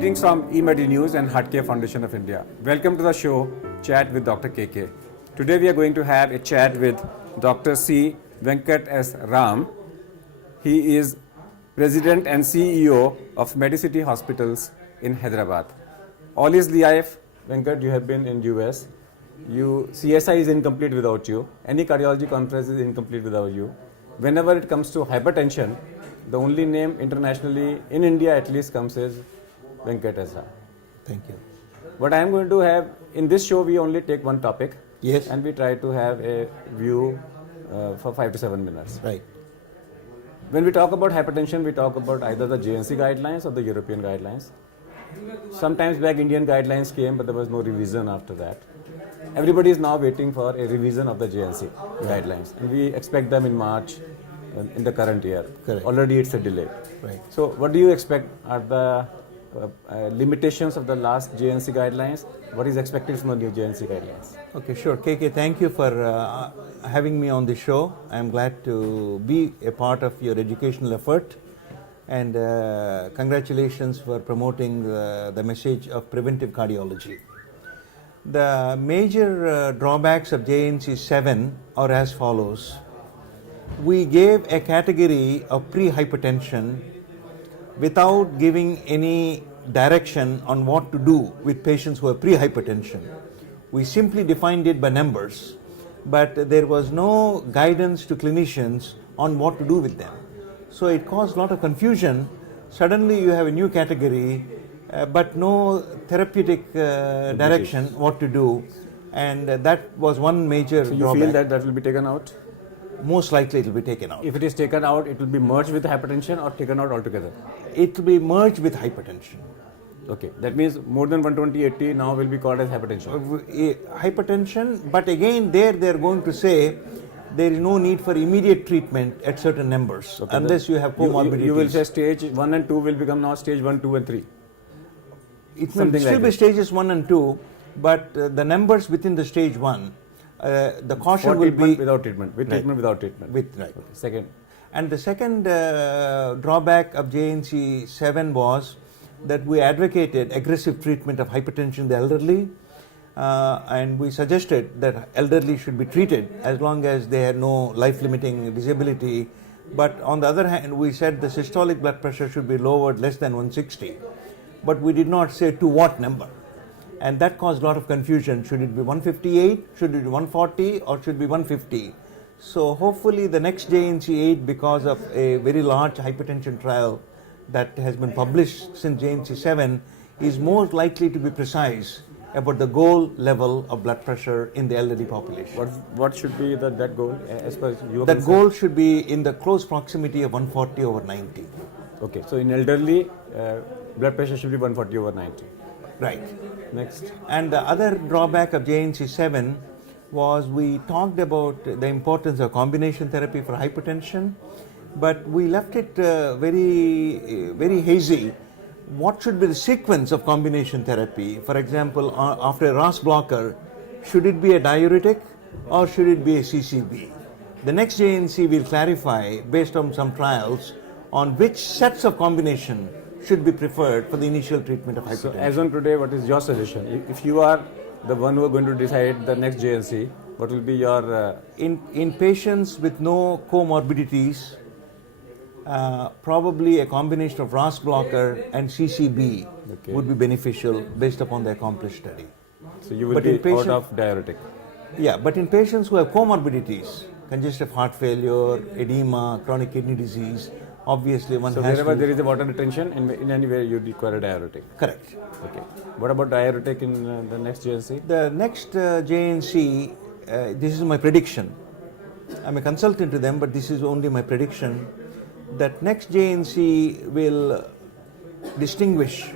Greetings from eMedi News and Heartcare Foundation of India. Welcome to the show, Chat with Dr. KK. Today we are going to have a chat with Dr. C. Venkat S. Ram. He is President and CEO of Medicity Hospitals in Hyderabad. All his life, Venkat, you have been in US. CSI is incomplete without you. Any cardiology conference is incomplete without you. Whenever it comes to hypertension, the only name internationally, in India at least, comes is Venkat S. Ram. Thank you. What I am going to have, in this show we only take one topic. Yes. And we try to have a view for 5 to 7 minutes. Right. When we talk about hypertension, we talk about either the JNC guidelines or the European guidelines. Sometimes back Indian guidelines came, but there was no revision after that. Everybody is now waiting for a revision of the JNC guidelines, and we expect them in March in the current year. Correct. Already it's a delay. Right. So what do you expect are the limitations of the last JNC guidelines? What is expected from the new JNC guidelines? Okay, sure. KK, thank you for having me on the show. I'm glad to be a part of your educational effort, and congratulations for promoting the message of preventive cardiology. The major drawbacks of JNC 7 are as follows. We gave a category of pre-hypertension without giving any direction on what to do with patients who have pre-hypertension. We simply defined it by numbers, but there was no guidance to clinicians on what to do with them. So it caused a lot of confusion. Suddenly you have a new category, but no therapeutic direction what to do, and that was one major So you drawback. feel that will be taken out? Most likely it will be taken out. If it is taken out, it will be merged with hypertension or taken out altogether? It will be merged with hypertension. Okay, that means more than 120/80 now will be called as hypertension. Hypertension, but again they are going to say there is no need for immediate treatment at certain numbers, Okay, unless you have comorbidities. You will say stage 1 and 2 will become now stage 1, 2 and 3. It will something still like be that. stages 1 and 2, but the numbers within the stage 1, the caution For will treatment, be without treatment, with Right. treatment, without treatment. with right. Okay. Second, And the second drawback of JNC 7 was that we advocated aggressive treatment of hypertension in the elderly, and we suggested that elderly should be treated as long as they had no life-limiting disability. But on the other hand, we said the systolic blood pressure should be lowered less than 160. But we did not say to what number. And that caused a lot of confusion. Should it be 158, should it be 140, or should it be 150? So hopefully the next JNC 8, because of a very large hypertension trial that has been published since JNC 7, is more likely to be precise about the goal level of blood pressure in the elderly population. what should be that goal as per your That concern? goal should be in the close proximity of 140 over 90. Okay, so in elderly, blood pressure should be 140 over 90. Right. Next. And the other drawback of JNC 7 was we talked about the importance of combination therapy for hypertension, but we left it very hazy. What should be the sequence of combination therapy? For example, after a RAS blocker, should it be a diuretic or should it be a CCB? The next JNC will clarify, based on some trials, on which sets of combination should be preferred for the initial treatment of hypertension. So as on today, what is your suggestion? If you are the one who are going to decide the next JNC, what will be your... In patients with no comorbidities, probably a combination of RAS blocker and CCB would be beneficial based upon the accomplished study. So you will But be in patient- out of diuretic. Yeah, but in patients who have comorbidities, congestive heart failure, edema, chronic kidney disease, obviously one So has wherever to... there is a water retention, in any way you require a diuretic. Correct. Okay. What about diuretic in the next JNC? The next JNC, this is my prediction. I'm a consultant to them, but this is only my prediction, that next JNC will distinguish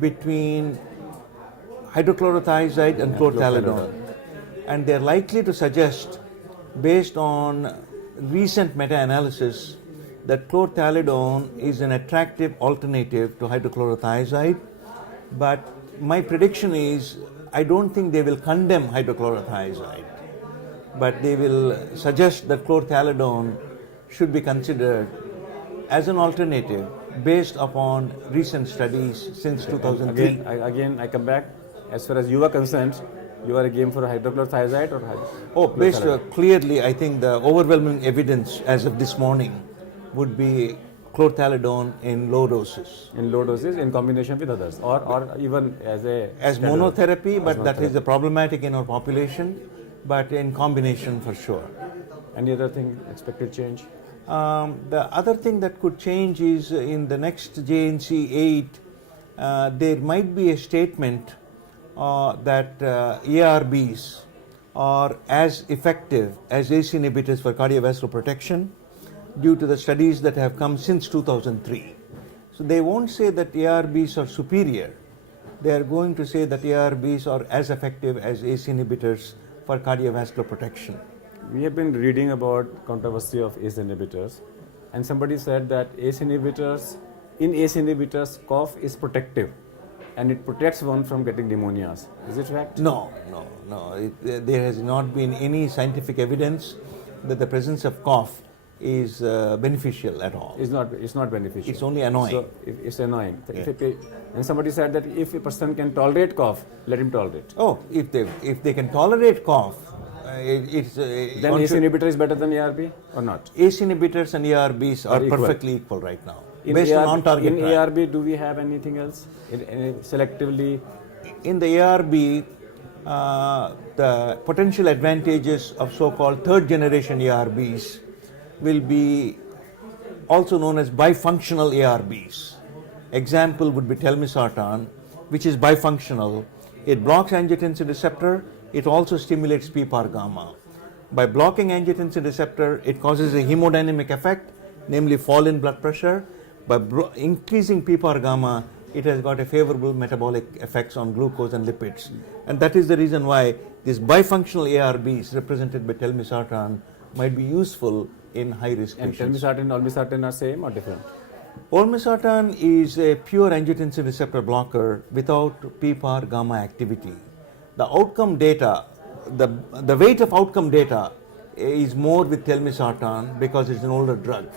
between hydrochlorothiazide and chlorthalidone. And they're likely to suggest, based on recent meta-analysis, that chlorthalidone is an attractive alternative to hydrochlorothiazide. But my prediction is, I don't think they will condemn hydrochlorothiazide, but they will suggest that chlorthalidone should be considered as an alternative based upon recent studies since 2003. Again, I come back. As far as you are concerned, you are a game for hydrochlorothiazide or Based chlorothalidone? clearly, I think the overwhelming evidence as of this morning would be chlorthalidone in low doses. In low doses in combination with others, or even as a As standalone? monotherapy, but As that is monotherapy. problematic in our population, but in combination for sure. Any other thing expected change? The other thing that could change is in the next JNC 8, there might be a statement that ARBs are as effective as ACE inhibitors for cardiovascular protection due to the studies that have come since 2003. So they won't say that ARBs are superior. They are going to say that ARBs are as effective as ACE inhibitors for cardiovascular protection. We have been reading about controversy of ACE inhibitors, and somebody said that ACE inhibitors, cough is protective, and it protects one from getting pneumonias. Is it fact? No. There has not been any scientific evidence that the presence of cough is beneficial at all. It's not beneficial. It's only annoying. So it's annoying. Yeah. And somebody said that if a person can tolerate cough, let him tolerate. Oh, if they can tolerate cough, it's Then one ACE should- inhibitor is better than ARB or not? ACE inhibitors and ARBs are equal. perfectly equal right now, In based on ARB, on-target in trial. ARB, do we have anything else? Selectively, In the ARB, the potential advantages of so-called third-generation ARBs will be also known as bifunctional ARBs. Example would be telmisartan, which is bifunctional. It blocks angiotensin receptor. It also stimulates PPAR gamma. By blocking angiotensin receptor, it causes a hemodynamic effect, namely fall in blood pressure. By increasing PPAR gamma, it has got a favorable metabolic effects on glucose and lipids. And that is the reason why these bifunctional ARBs represented by telmisartan might be useful in high-risk and patients. telmisartan and olmesartan are same or different? Olmesartan is a pure angiotensin receptor blocker without PPAR gamma activity. The outcome data, the weight of outcome data is more with telmisartan because it's an older drug.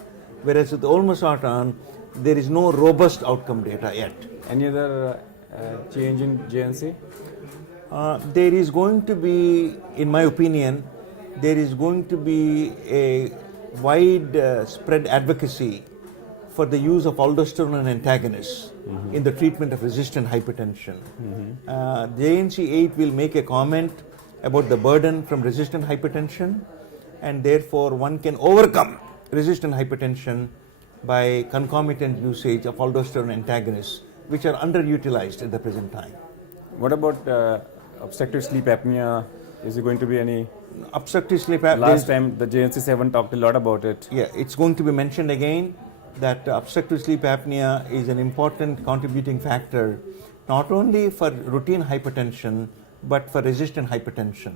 Whereas with olmesartan, there is no robust outcome data yet. Any other change in JNC? There is going to be, in my opinion, there is going to be a wide spread advocacy for the use of aldosterone antagonists in the treatment of resistant hypertension. JNC 8 will make a comment about the burden from resistant hypertension, and therefore one can overcome resistant hypertension by concomitant usage of aldosterone antagonists, which are underutilized at the present time. What about obstructive sleep apnea? Is it going to be any? Obstructive sleep apnea. Last time the JNC 7 talked a lot about it. Yeah, it's going to be mentioned again that obstructive sleep apnea is an important contributing factor not only for routine hypertension but for resistant hypertension.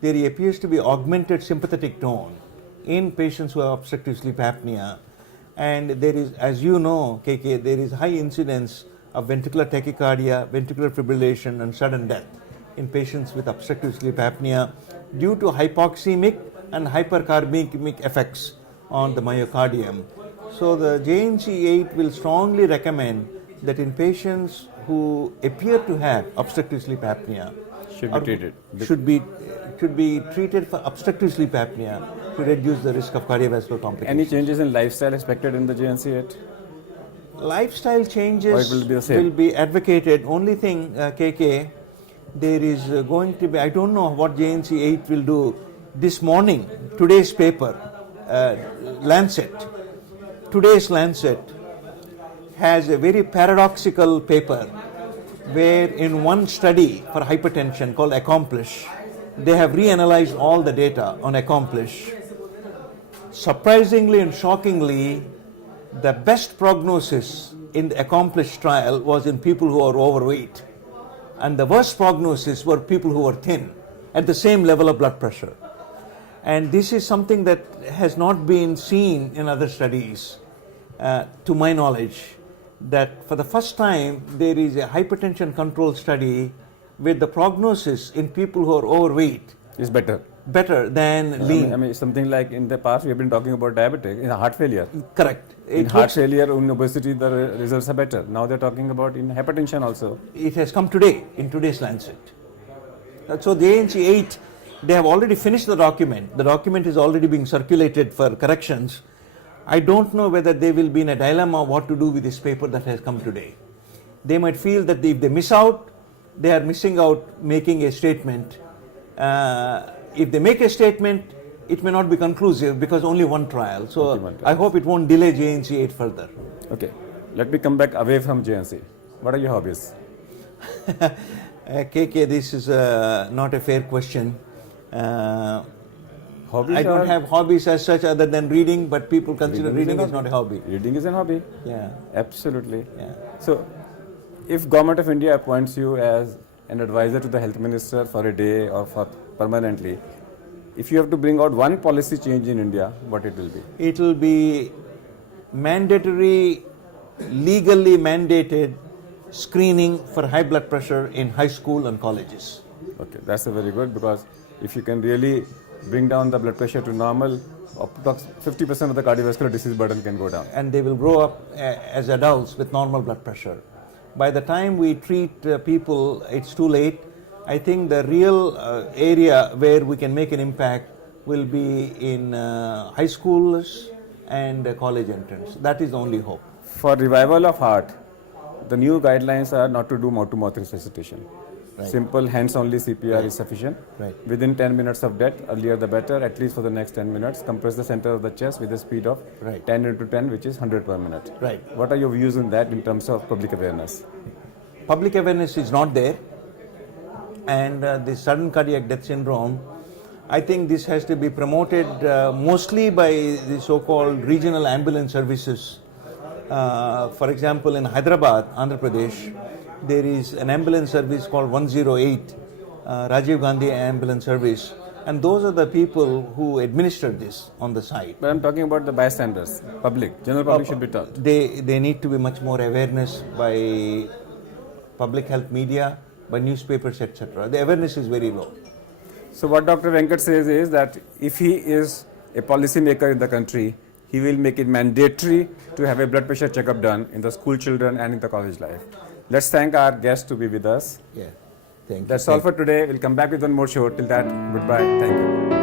There appears to be augmented sympathetic tone in patients who have obstructive sleep apnea, and there is, as you know, KK, there is high incidence of ventricular tachycardia, ventricular fibrillation and sudden death in patients with obstructive sleep apnea due to hypoxemic and hypercarbemic effects on the myocardium. So the JNC 8 will strongly recommend that in patients who appear to have obstructive sleep apnea Should be treated. should be treated for obstructive sleep apnea to reduce the risk of cardiovascular complications. Any changes in lifestyle expected in the JNC 8? Lifestyle changes Or it will be the same? will be advocated. Only thing, KK, there is going to be, I don't know what JNC 8 will do. This morning, today's paper, today's Lancet has a very paradoxical paper where in one study for hypertension called ACCOMPLISH, they have reanalyzed all the data on ACCOMPLISH. Surprisingly and shockingly, the best prognosis in the ACCOMPLISH trial was in people who are overweight, and the worst prognosis were people who were thin at the same level of blood pressure. And this is something that has not been seen in other studies, to my knowledge, that for the first time there is a hypertension control study where the prognosis in people who are overweight Is better. better than lean. I mean, something like in the past we have been talking about diabetic, in heart failure. Correct. In It heart looks- failure, in obesity, the results are better. Now they're talking about in hypertension also. It has come today in today's Lancet. So the ANC 8, they have already finished the document. The document is already being circulated for corrections. I don't know whether they will be in a dilemma what to do with this paper that has come today. They might feel that if they miss out, they are missing out making a statement. If they make a statement, it may not be conclusive because only one trial. So Okay, one trial. I hope it won't delay JNC 8 further. Okay, let me come back away from JNC. What are your hobbies? KK, this is not a fair question. Hobbies I don't are- have hobbies as such other than reading, but people consider reading as not a hobby. Reading is a hobby. Yeah, Absolutely. yeah. So, if Government of India appoints you as an advisor to the Health Minister for a day or for permanently, if you have to bring out one policy change in India, what it will be? It will be mandatory, legally mandated screening for high blood pressure in high school and colleges. Okay, that's a very good, because if you can really bring down the blood pressure to normal, approx 50% of the cardiovascular disease burden can go down. And they will grow up as adults with normal blood pressure. By the time we treat people, it's too late. I think the real area where we can make an impact will be in high schools and college entrance. That is the only hope. For revival of heart, the new guidelines are not to do mouth-to-mouth resuscitation. Right. Simple hands-only CPR is sufficient. Right. Within 10 minutes of death, earlier the better, at least for the next 10 minutes. Compress the center of the chest with a speed of Right. 10 into 10, which is 100 per minute. Right. What are your views on that in terms of public awareness? Public awareness is not there, and the sudden cardiac death syndrome, I think this has to be promoted mostly by the so-called regional ambulance services. For example, in Hyderabad, Andhra Pradesh, there is an ambulance service called 108, Rajiv Gandhi Ambulance Service, and those are the people who administer this on the site. But I'm talking about the bystanders, public, general public should be taught. They need to be much more awareness by public health media, by newspapers, etc. The awareness is very low. So what Dr. Venkat says is that if he is a policy maker in the country, he will make it mandatory to have a blood pressure checkup done in the school children and in the college life. Let's thank our guest to be with us. Yeah, thank you. That's all for today. We'll come back with one more show. Till that, goodbye. Thank you.